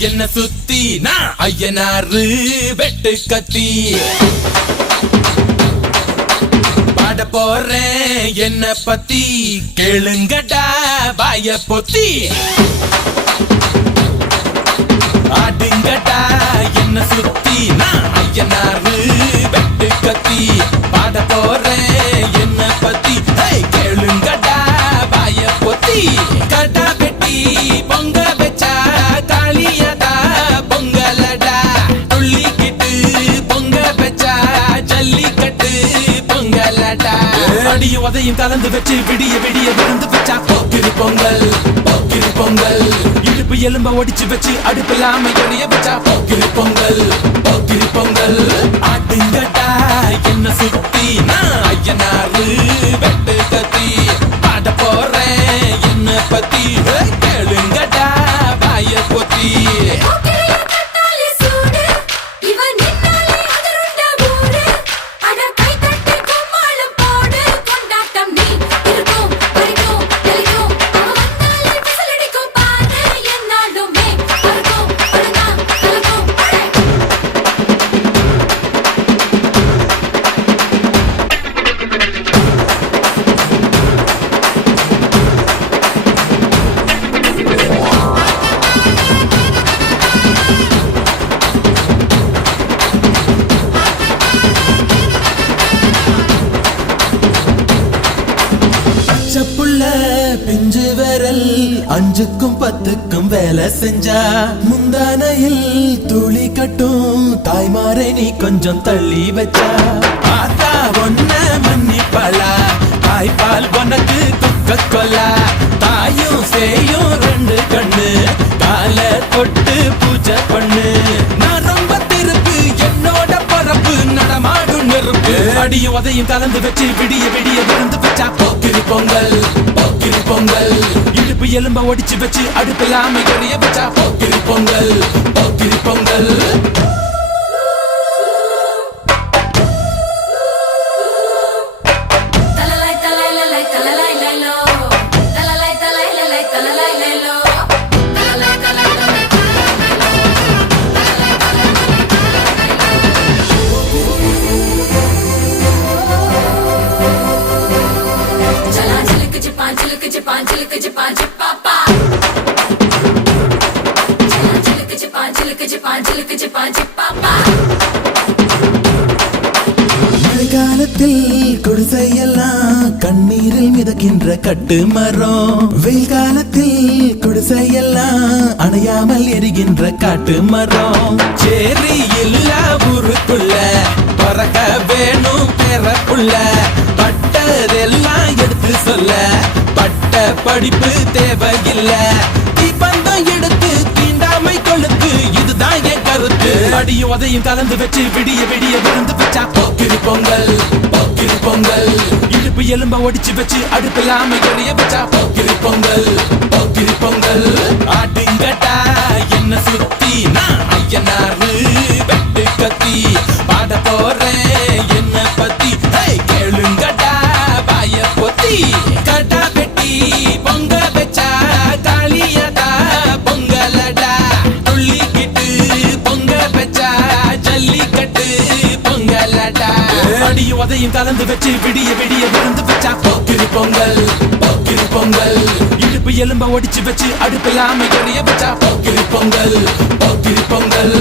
என்ன சுத்தி நான் ஐயனாரு வெட்டு கத்தி பாட போறேன் என்ன பத்தி கேளுங்கடா வாய பொத்தி ஆடுங்கடா என்ன சுத்தி நான் ஐயனாரு வெட்டு கத்தி பாட போறேன் என்ன பத்தி கேளுங்கடா வாய பொத்தி கடா வெட்டி பொங்க வச்சா காளியதா பொங்கலடா துள்ளிக்கிட்டு பொங்க வச்சா ஜல்லிக்கட்டு பொங்கலடா அடியும் உதையும் கலந்து வச்சு விடிய விடிய விருந்து வச்சா போக்கிரி பொங்கல் போக்கிரி பொங்கல் இடுப்பு எலும்ப ஒடிச்சு வச்சு அடுப்பில்லாம எறிய வச்சா போக்கிரி பொங்கல் போக்கிரி பொங்கல் ஆடுங்கடா என்ன சுத்தி நான் ஐயனாரு வெட்டு கத்தி பாட போறேன் என்ன பத்தி கேளுங்கடா வாய பொத்தி பிஞ்சு விரல் அஞ்சுக்கும் பத்துக்கும் வேலை செஞ்சா முந்தானையில் துளி கட்டும் தாய்மாரை நீ கொஞ்சம் தள்ளி வச்சா ஆத்தா ஒன்ன மன்னிப்பலா தாய்ப்பால் உனக்கு குக்க கொல்லா தாயும் சேயும் ரெண்டு கண்ணு கால தொட்டு பூஜை பண்ணு நான் ரொம்ப திருப்பு என்னோட பரப்பு நடமாடும் நெருப்பு அடியும் உதையும் கலந்து வச்சு விடிய விடிய விருந்து வச்சா போக்கிரி பொங்கல் போக்கிரி பொங்கல் இடுப்பு எலும்ப ஒடிச்சு வச்சு அடுப்பில்லாம எறிய வச்சா போக்கிரி பொங்கல் போக்கிரி பொங்கல் மழைக்காலத்தில் குடிசையெல்லாம் கண்ணீரில் மிதக்கின்ற கட்டு மரம் வெயில் காலத்தில் குடிசையெல்லாம் அணையாமல் எரிகின்ற காட்டு மரம் சேரி இல்லா ஊருக்குள்ள பறக்க வேணும் பெறப்புள்ள பட்டதெல்லாம் எடுத்து சொல்ல பட்ட படிப்பு தேவையில்ல தீபந்தம் எடுத்து தீண்டாமை கொழுத்து இதுதான் என் கருத்து அடியும் உதையும் கலந்து வச்சு விடிய விடிய விருந்து வச்சா போக்கிரி பொங்கல் போக்கிரி பொங்கல் இடுப்பு எலும்ப ஒடிச்சு வச்சு அடுப்பில்லாம எறிய வச்சா போக்கிரி பொங்கல் போக்கிரி பொங்கல் ஆடுங்கடா என்ன சுத்தி நான் ஐயனாரு வெட்டு கத்தி பாட போறேன் என்ன பத்தி கேளுங்கடா வாய பொத்தி கடா வெட்டி பொங்க வச்சா காளியதா பொங்கலடா துள்ளிக்கிட்டு பொங்க வச்சா ஜல்லிக்கட்டு பொங்கலடா அடியும் உதையும் கலந்து வச்சு விடிய விடிய விருந்து வச்சா போக்கிரி பொங்கல் போக்கிரி பொங்கல் இடுப்பு எலும்ப ஒடிச்சு வச்சு அடுப்பில்லாம எறிய வச்சா போக்கிரி பொங்கல் போக்கிரி பொங்கல்